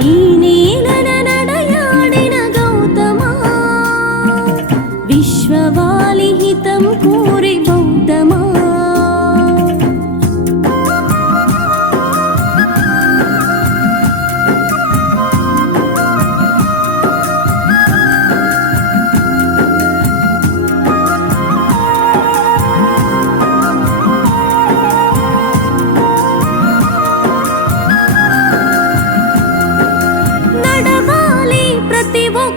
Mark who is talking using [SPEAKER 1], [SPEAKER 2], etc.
[SPEAKER 1] डया Gautama